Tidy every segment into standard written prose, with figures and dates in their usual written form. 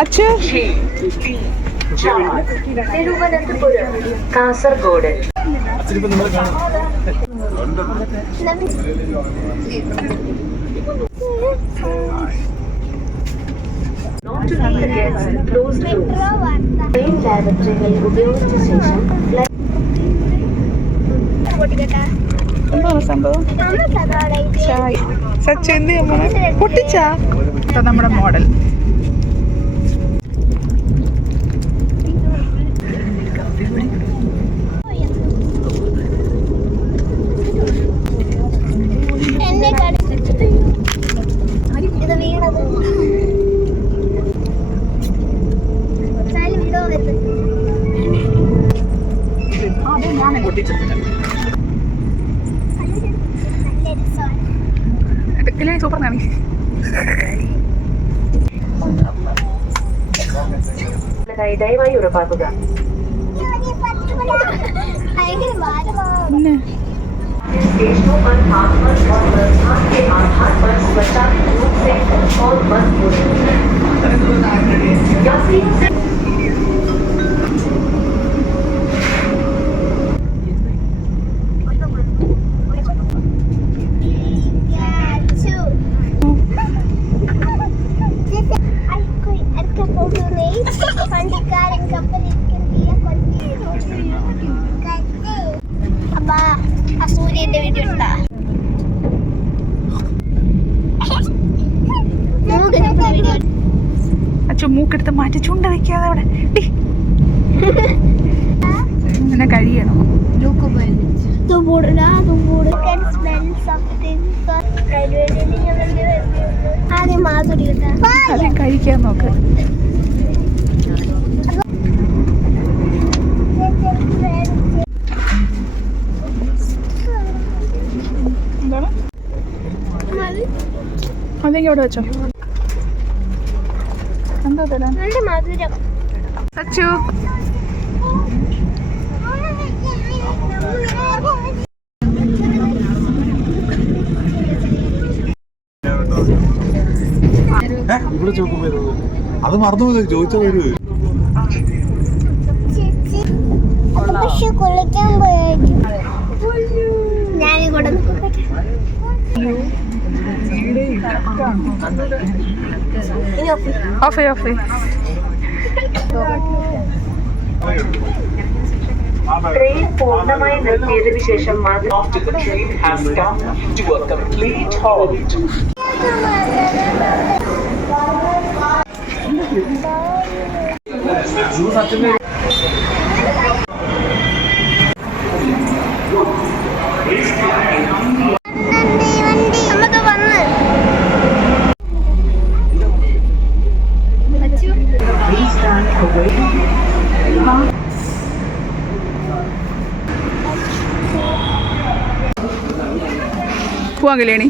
അച്ഛ തിരുവനന്തപുരം, കാസർഗോഡ്. ഉപയോഗിച്ച ശേഷം എന്താണ് സംഭവം? സച്ചു എന്ത് പൊട്ടിച്ചാ നമ്മുടെ മോഡൽ. അതെ ഞാൻ പൊട്ടിച്ചിട്ടുണ്ട്. സൂപ്പർ നാണി. ദയവായി ഉറപ്പാക്കുക. स्टेशनों पर आगमन और प्रस्थान के आधार पर स्वचालित रूप से और बंद हो रही है। സൂര്യന്റെ വീഡിയോ ഉണ്ടാ അച്ഛൻ മൂക്കെടുത്ത് മാറ്റി ചുണ്ട വെക്കാതെ അവിടെ അങ്ങനെ കഴിയണം. ആദ്യം കഴിക്കാൻ നോക്ക്. എന്താണ് അതെങ്കിൽ അവിടെ വെച്ചോ. എന്താ തരാൻ? സച്ചു ഇവിടെ ചോദിക്കുമ്പോ അത് മറന്നുപോയി ചോദിച്ച പേര്. കുളിക്കാൻ പോയായിരിക്കും ഞാനിവിടെ ഓഫേ ഓഫേ. ട്രെയിൻ പൂർണ്ണമായി നിർത്തിയതിനു ശേഷം മാത്രം പോവാൻ Kalyani.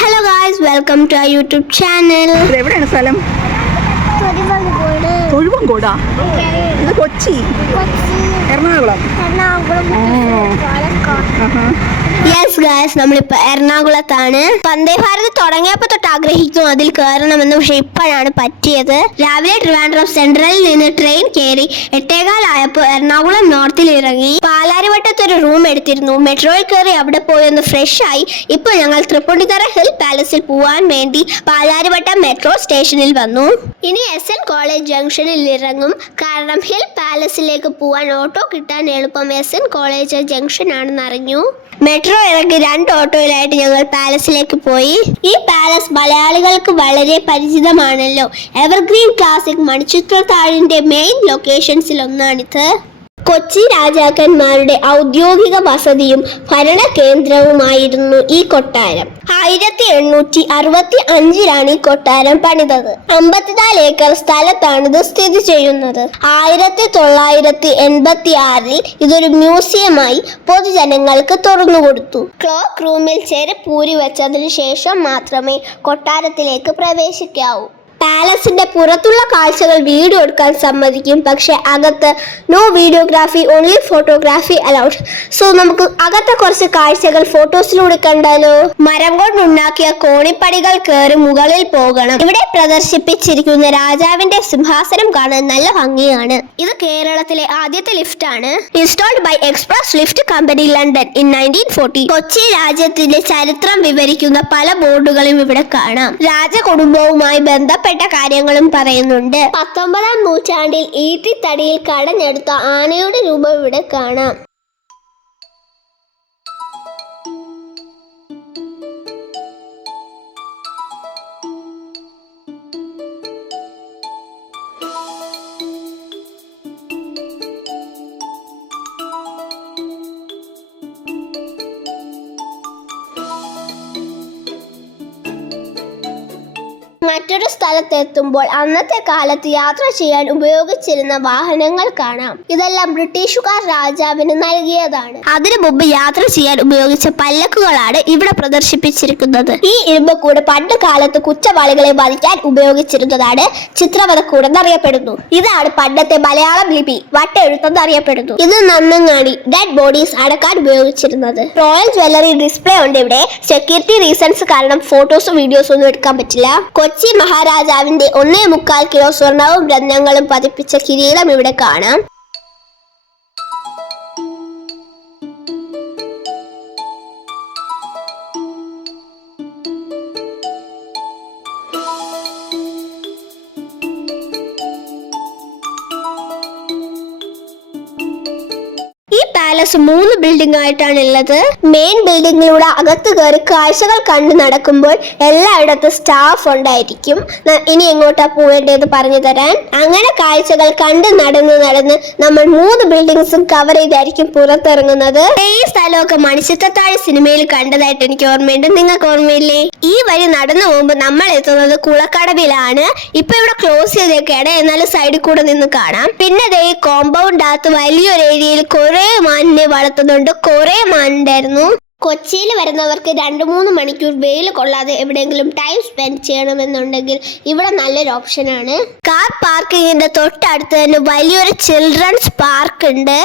Hello guys, welcome to our YouTube channel. എവിടെയാണ് സ്ഥലം? തൊഴുവങ്കോടാ. ഇത് കൊച്ചി, എറണാകുളം. യെസ് ഗായ്സ്, നമ്മളിപ്പോൾ എറണാകുളത്താണ്. വന്ദേ ഭാരത് തുടങ്ങിയപ്പോൾ തൊട്ട് ആഗ്രഹിക്കും അതിൽ കയറണമെന്ന്, പക്ഷെ ഇപ്പോഴാണ് പറ്റിയത്. രാവിലെ ട്രിവാൻഡ്രം സെൻട്രലിൽ നിന്ന് ട്രെയിൻ കയറി 8:15 എറണാകുളം നോർത്തിൽ ഇറങ്ങി. പാലാരിവട്ടത്ത് ഒരു റൂം എടുത്തിരുന്നു. മെട്രോയിൽ കയറി അവിടെ പോയി ഒന്ന് ഫ്രഷ് ആയി. ഇപ്പോൾ ഞങ്ങൾ തൃപ്പൂണിത്തറ ഹിൽ പാലസിൽ പോവാൻ വേണ്ടി പാലാരിവട്ടം മെട്രോ സ്റ്റേഷനിൽ വന്നു. ഇനി SN കോളേജ് ജംഗ്ഷനിൽ ഇറങ്ങും. കാരണം ഹിൽ പാലസിലേക്ക് പോവാൻ ഓട്ടോ കിട്ടാൻ എളുപ്പം SN കോളേജ് ജംഗ്ഷൻ ആണെന്ന് അറിഞ്ഞു. മെട്രോ ഇറങ്ങി 2 ഓട്ടോയിലായിട്ട് ഞങ്ങൾ പാലസിലേക്ക് പോയി. ഈ പാലസ് മലയാളികൾക്ക് വളരെ പരിചിതമാണല്ലോ. എവർഗ്രീൻ ക്ലാസിക് മണിച്ചിത്രത്താഴിന്റെ മെയിൻ ലൊക്കേഷൻസിൽ ഒന്നാണിത്. കൊച്ചി രാജാക്കന്മാരുടെ ഔദ്യോഗിക വസതിയും ഭരണ കേന്ദ്രവുമായിരുന്നു ഈ കൊട്ടാരം. 1865 ഈ കൊട്ടാരം പണിതത്. 54 ഏക്കർ സ്ഥലത്താണ് ഇത് സ്ഥിതി ചെയ്യുന്നത്. 1986 ഇതൊരു മ്യൂസിയമായി പൊതുജനങ്ങൾക്ക് തുറന്നുകൊടുത്തു. ക്ലോക്ക് റൂമിൽ ചെരുപ്പൂരി വെച്ചതിന് ശേഷം മാത്രമേ കൊട്ടാരത്തിലേക്ക് പ്രവേശിക്കാവൂ. പാലസിന്റെ പുറത്തുള്ള കാഴ്ചകൾ വീഡിയോ എടുക്കാൻ സമ്മതിക്കും, പക്ഷെ അകത്ത് no videography, only photography allowed. So നമുക്ക് അകത്തെ കുറച്ച് കാഴ്ചകൾ ഫോട്ടോസിലൂടെ കണ്ടാലോ? മരം കൊണ്ടുണ്ടാക്കിയ കോണിപ്പടികൾ കയറി മുകളിൽ പോകണം. ഇവിടെ പ്രദർശിപ്പിച്ചിരിക്കുന്ന രാജാവിന്റെ സിംഹാസനം കാണാൻ നല്ല ഭംഗിയാണ്. ഇത് കേരളത്തിലെ ആദ്യത്തെ ലിഫ്റ്റ് ആണ്. Installed by express lift company London in 1940. Kochi രാജ്യത്തിന്റെ ചരിത്രം വിവരിക്കുന്ന പല ബോർഡുകളും ഇവിടെ കാണാം. രാജകുടുംബവുമായി ബന്ധപ്പെട്ട കാര്യങ്ങളും പറയുന്നുണ്ട്. 19-ാം നൂറ്റാണ്ടിൽ ഈട്ടിത്തടിയിൽ കടഞ്ഞെടുത്ത ആനയുടെ രൂപം ഇവിടെ കാണാം. മറ്റൊരു സ്ഥലത്തെത്തുമ്പോൾ അന്നത്തെ കാലത്ത് യാത്ര ചെയ്യാൻ ഉപയോഗിച്ചിരുന്ന വാഹനങ്ങൾ കാണാം. ഇതെല്ലാം ബ്രിട്ടീഷുകാർ രാജാവിന് നൽകിയതാണ്. അതിനു മുമ്പ് യാത്ര ചെയ്യാൻ ഉപയോഗിച്ച പല്ലക്കുകളാണ് ഇവിടെ പ്രദർശിപ്പിച്ചിരിക്കുന്നത്. ഈ ഇരുമ്പക്കൂട് പണ്ട് കാലത്ത് കുറ്റവാളികളെ വധിക്കാൻ ഉപയോഗിച്ചിരുന്നതാണ്. ചിത്രവധക്കൂട് എന്നറിയപ്പെടുന്നു. ഇതാണ് പണ്ടത്തെ മലയാളം ലിപി വട്ടെഴുത്തെന്നറിയപ്പെടുന്നു. ഇത് നന്നങ്ങാടി ഡെഡ് ബോഡീസ് അടക്കാൻ ഉപയോഗിച്ചിരുന്നത്. റോയൽ ജ്വല്ലറി ഡിസ്പ്ലേ ഉണ്ട് ഇവിടെ. സെക്യൂരിറ്റി റീസൺസ് കാരണം ഫോട്ടോസും വീഡിയോസും ഒന്നും എടുക്കാൻ പറ്റില്ല. കൊച്ചി മഹാരാജാവിന്റെ 1.25 കിലോ സ്വർണവും രത്നങ്ങളും പതിപ്പിച്ച കിരീടം ഇവിടെ കാണാം. പാലസ് 3 ബിൽഡിംഗ് ആയിട്ടാണ് ഉള്ളത്. മെയിൻ ബിൽഡിങ്ങിലൂടെ അകത്ത് കയറി കാഴ്ചകൾ കണ്ടു നടക്കുമ്പോൾ എല്ലായിടത്തും സ്റ്റാഫ് ഉണ്ടായിരിക്കും. ഇനി എങ്ങോട്ടാ പോവേണ്ടത് പറഞ്ഞു തരാൻ. അങ്ങനെ കാഴ്ചകൾ കണ്ട് നടന്ന് നമ്മൾ 3 ബിൽഡിങ്സും കവർ ചെയ്തായിരിക്കും പുറത്തിറങ്ങുന്നത്. ഈ സ്ഥലമൊക്കെ മണിച്ചിത്രത്താഴ് സിനിമയിൽ കണ്ടതായിട്ട് എനിക്ക് ഓർമ്മയുണ്ട്. നിങ്ങൾക്ക് ഓർമ്മയില്ലേ? ഈ വഴി നടന്നു പോകുമ്പോൾ നമ്മൾ എത്തുന്നത് കുളക്കടവിലാണ്. ഇപ്പൊ ഇവിടെ ക്ലോസ് ചെയ്തേക്കാണ്, എന്നാലും സൈഡിൽ കൂടെ നിന്ന് കാണാം. പിന്നെ ഈ കോമ്പൗണ്ട് അകത്ത് വലിയൊരു ഏരിയയിൽ കുറെ മാനിനെ വളർത്തുന്നുണ്ട്. കുറെ മാനുണ്ടായിരുന്നു. കൊച്ചിയിൽ വരുന്നവർക്ക് 2-3 മണിക്കൂർ വെയിൽ കൊള്ളാതെ എവിടെയെങ്കിലും ടൈം സ്പെൻഡ് ചെയ്യണമെന്നുണ്ടെങ്കിൽ ഇവിടെ നല്ലൊരു ഓപ്ഷനാണ്. കാർ പാർക്കിങ്ങിന്റെ തൊട്ടടുത്ത് തന്നെ വലിയൊരു ചിൽഡ്രൻസ് പാർക്ക് ഉണ്ട്.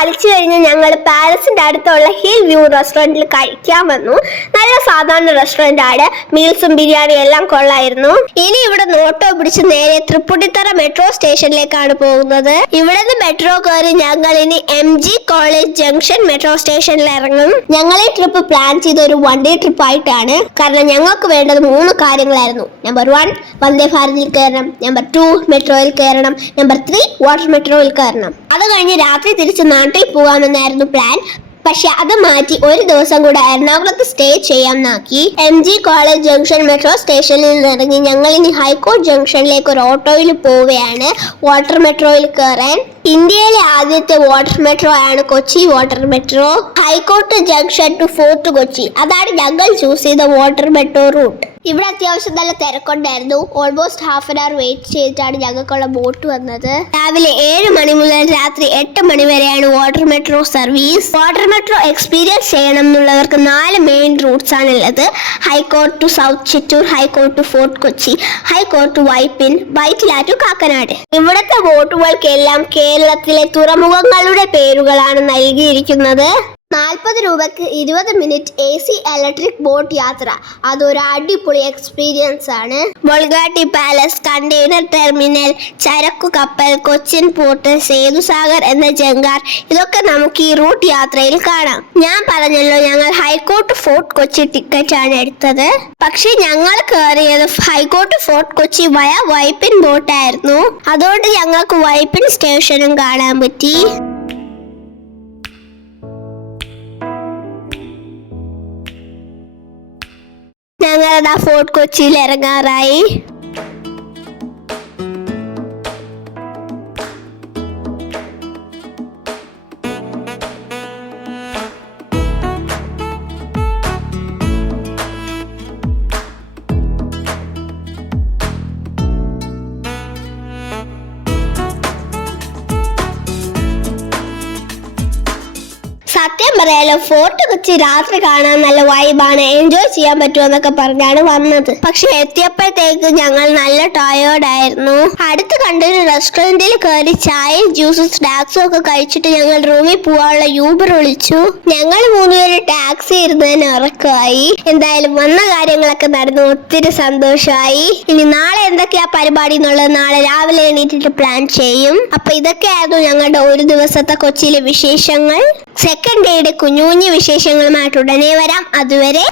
കളിച്ചു കഴിഞ്ഞ് ഞങ്ങൾ പാലസിന്റെ അടുത്തുള്ള ഹിൽ വ്യൂ റെസ്റ്റോറൻറ്റിൽ കഴിക്കാൻ വന്നു. നല്ല സാധാരണ റെസ്റ്റോറൻ്റ് ആണ്. മീൽസും ബിരിയാണിയും എല്ലാം കൊള്ളായിരുന്നു. ഇനി ഇവിടെ ഓട്ടോ പിടിച്ച് നേരെ തൃപ്പൂണിത്തറ മെട്രോ സ്റ്റേഷനിലേക്കാണ് പോകുന്നത്. ഇവിടെ നിന്ന് മെട്രോ കയറി ഞങ്ങൾ ഇനി MG കോളേജ് ജംഗ്ഷൻ മെട്രോ സ്റ്റേഷനിൽ ഇറങ്ങും. ഞങ്ങൾ ഈ ട്രിപ്പ് പ്ലാൻ ചെയ്ത ഒരു 1 ഡേ ട്രിപ്പ് ആയിട്ടാണ്. കാരണം ഞങ്ങൾക്ക് വേണ്ടത് 3 കാര്യങ്ങളായിരുന്നു. നമ്പർ 1 വന്ദേ ഭാരതിൽ കയറണം, നമ്പർ 2 മെട്രോയിൽ കയറണം, നമ്പർ 3 വാട്ടർ മെട്രോയിൽ കയറണം. അത് കഴിഞ്ഞ് രാത്രി തിരിച്ച് നാട്ടിൽ പോകാമെന്നായിരുന്നു പ്ലാൻ. പക്ഷെ അത് മാറ്റി ഒരു ദിവസം കൂടെ എറണാകുളത്ത് സ്റ്റേ ചെയ്യാമെന്നാക്കി. MG കോളേജ് ജംഗ്ഷൻ മെട്രോ സ്റ്റേഷനിൽ നിന്നിറങ്ങി ഞങ്ങൾ ഇനി ഹൈക്കോർട്ട് ജംഗ്ഷനിലേക്ക് ഒരു ഓട്ടോയിൽ പോവുകയാണ് വാട്ടർ മെട്രോയിൽ കയറാൻ. ഇന്ത്യയിലെ ആദ്യത്തെ വാട്ടർ മെട്രോ ആണ് Kochi water metro. High court junction to Fort Kochi, അതാണ് ഞങ്ങൾ ചൂസ് ചെയ്ത വാട്ടർ മെട്രോ റൂട്ട്. ഇവിടെ അത്യാവശ്യം നല്ല തിരക്കുണ്ടായിരുന്നു. Almost half an hour wait ചെയ്തിട്ടാണ് ഞങ്ങൾക്കുള്ള ബോട്ട് വന്നത്. രാവിലെ 7 മണി മുതൽ രാത്രി 8 മണി വരെയാണ് water metro service. Water metro experience ചെയ്യണം എന്നുള്ളവർക്ക് 4 മെയിൻ റൂട്ട്സ് ആണുള്ളത്. High court to South Chittoor, high court to Fort Kochi, high court to Vypin, Vyttila to Kakkanad. ഇവിടുത്തെ ബോട്ടുകൾക്കെല്ലാം കേരളത്തിലെ തുറമുഖങ്ങളുടെ പേരുകളാണ് നൽകിയിരിക്കുന്നത്. 40 രൂപയ്ക്ക് 20 മിനിറ്റ് AC ഇലക്ട്രിക് ബോട്ട് യാത്ര. അതൊരു അടിപൊളി എക്സ്പീരിയൻസ് ആണ്. ബൊൾഗാട്ടി പാലസ്, കണ്ടെയ്നർ ടെർമിനൽ, ചരക്കു കപ്പൽ, കൊച്ചിൻ പോർട്ട്, സേതുസാഗർ എന്ന ജങ്കാർ, ഇതൊക്കെ നമുക്ക് ഈ റൂട്ട് യാത്രയിൽ കാണാം. ഞാൻ പറഞ്ഞല്ലോ ഞങ്ങൾ ഹൈക്കോർട്ട് ഫോർട്ട് കൊച്ചി ടിക്കറ്റ് ആണ് എടുത്തത്. പക്ഷെ ഞങ്ങൾ കയറിയത് ഹൈക്കോർട്ട് ഫോർട്ട് കൊച്ചി വയ വൈപ്പിൻ ബോട്ടായിരുന്നു. അതുകൊണ്ട് ഞങ്ങൾക്ക് വൈപ്പിൻ സ്റ്റേഷനും കാണാൻ പറ്റി. ഞങ്ങളുടെ ഫോർട്ട് കൊച്ചിയിൽ ഇറങ്ങാറായി. പറയാലോ, ഫോർട്ട് കൊച്ചി രാത്രി കാണാൻ നല്ല വൈബാണ്, എൻജോയ് ചെയ്യാൻ പറ്റുമെന്നൊക്കെ പറഞ്ഞാണ് വന്നത്. പക്ഷെ എത്തിയപ്പോഴത്തേക്ക് ഞങ്ങൾ നല്ല ടയേർഡായിരുന്നു. അടുത്ത് കണ്ടൊരു റെസ്റ്റോറന്റിൽ കയറി ചായയും ജ്യൂസും സ്നാക്സും ഒക്കെ കഴിച്ചിട്ട് ഞങ്ങൾ റൂമിൽ പോവാനുള്ള യൂബർ വിളിച്ചു. ഞങ്ങൾ 3 പേര് ടാക്സി ഇരുന്നതിന് ഉറക്കമായി. എന്തായാലും വന്ന കാര്യങ്ങളൊക്കെ നടന്നു, ഒത്തിരി സന്തോഷമായി. ഇനി നാളെ എന്തൊക്കെയാ പരിപാടി എന്നുള്ളത് നാളെ രാവിലെ എണീറ്റിട്ട് പ്ലാൻ ചെയ്യും. അപ്പൊ ഇതൊക്കെയായിരുന്നു ഞങ്ങളുടെ ഒരു ദിവസത്തെ കൊച്ചിയിലെ വിശേഷങ്ങൾ. സെക്കൻഡ് ഡേയുടെ കുഞ്ഞു കുഞ്ഞു വിശേഷങ്ങളുമായിട്ട് ഉടനെ വരാം. അതുവരെ